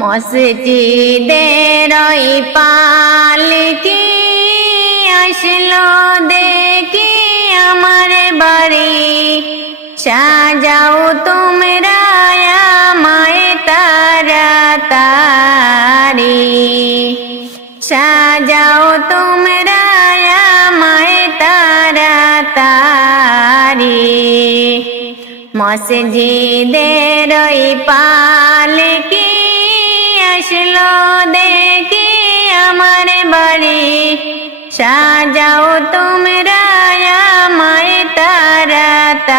মসজিদের ওই পালকি আসলো দেখি আমার বাড়ি, সাজাও তোমরা আমায় তাড়াতাড়ি, সাজাও তোমরা আমায় তাড়াতাড়ি। মসজিদের ওই পালকি আসলো দেখি আমার বাড়ি, সাজাও তোমরা আমায় তাড়াতাড়ি,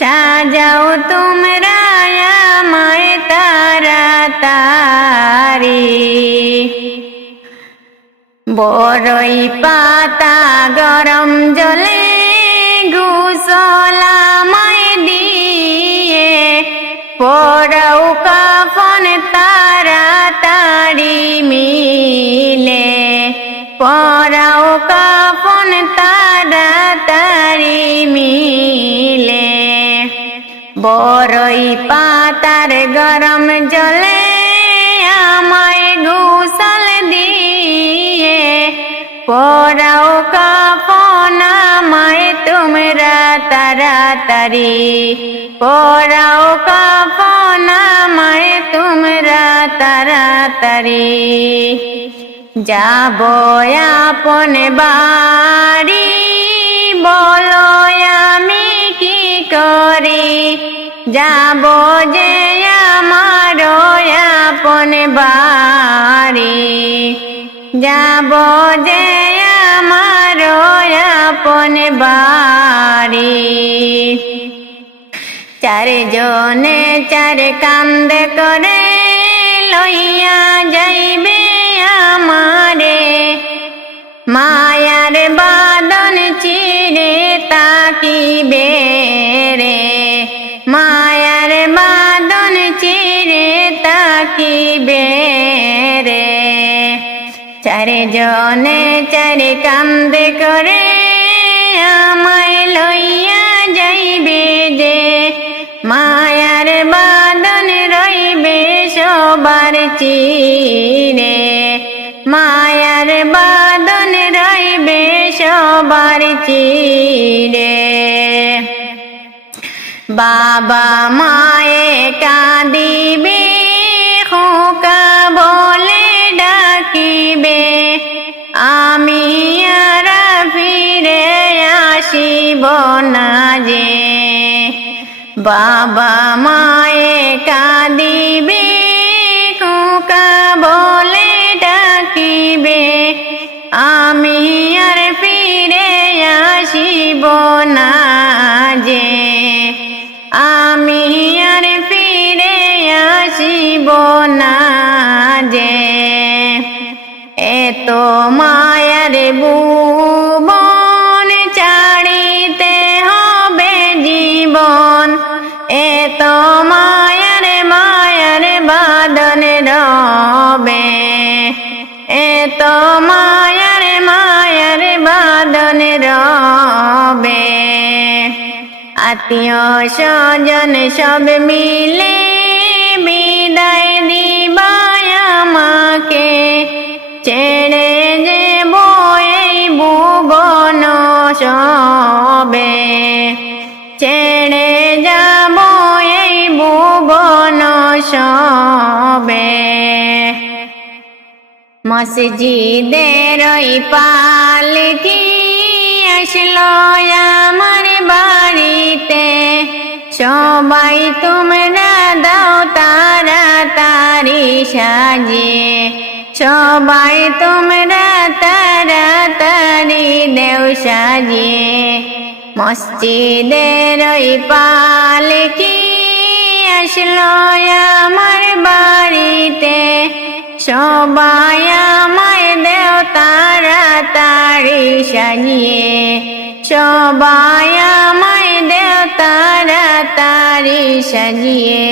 সাজাও তোমরা আমায় তাড়াতাড়ি। বড়ই পাতা গরম জলে গোসল আমায় দিয়ে, পরাও কাফন তাড়াতাড়ি মিলে, পরাও কাফন তাড়াতাড়ি মিলে। বড়ই পাতার গরম জলে আমায় গোসল দিয়ে, পরাও কাফন আমায় তোমরা তাড়াতাড়ি, পরাও কাফন আমায় তোমরা তাড়াতাড়ি। যাবো আপন বাড়ি, বলো আমি কি করি, যাবো যে আমার আপন বাড়ি, যাবো যে আমার আপন বাড়ি। চারজনে চার কান্দে করে লইয়া যাইবে আমারে, মায়ার বাঁধন চিরে তাকিবে রে, মায়ার বাঁধন চিরে তাকিবে রে। চারজনে চার কান্দে করে আমায় লইয়া যাইবে যে, মায়ার বাঁধন রইবে সবার চিরে, মায়ার বাঁধন রইবে সবার চিরে। বাবা মায়ে কাঁদিবে, খোকা বলে ডাকিবে, আমি আর ফিরে আসিব না যে। বাবা মায়ে কাঁদিবে, খোকা বলে ডাকিবে, আমি আর ফিরে আসিব না যে, আমি আর ফিরে আসিব না যে। এত মায়ার ভুবন ছাড়িতে হবে জীবন, এত মায়ার মায়ার বাঁধন রবে, এত মায়ার মায়ার বাঁধন রবে। আত্মীয় স্বজন সব মিলে বিদায় দিবায় আমাকে, ছেড়ে যাব এই ভুবন সবে, ছেড়ে যাব এই ভুবন সবে। মসজিদের ওই পালকি আসলো আমার বাড়িতে, সবাই তোমরা দাও তাড়াতাড়ি সাজিয়ে, সবাই তোমরা তাড়াতাড়ি দেও সাজিয়ে। মসজিদের ওই পালকি আসলো আমার বাড়িতে, সবাই আমায় দেও তাড়াতাড়ি সাজিয়ে, সবাই আমায় দেও তাড়াতাড়ি সাজিয়ে।